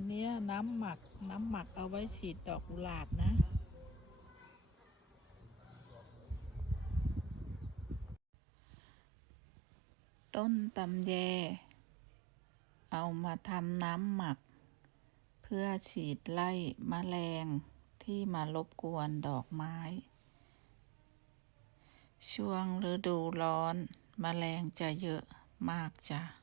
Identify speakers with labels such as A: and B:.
A: อันนี้น้ำหมักน้ำหมักเอาไว้ฉีดดอกกุหลาบนะ ต้นตำแย เอามาทำน้ำหมัก เพื่อฉีดไล่มแมลงที่มารบกวนดอกไม้ ช่วงฤดูร้อนมแมลงจะเยอะมากจ้ะ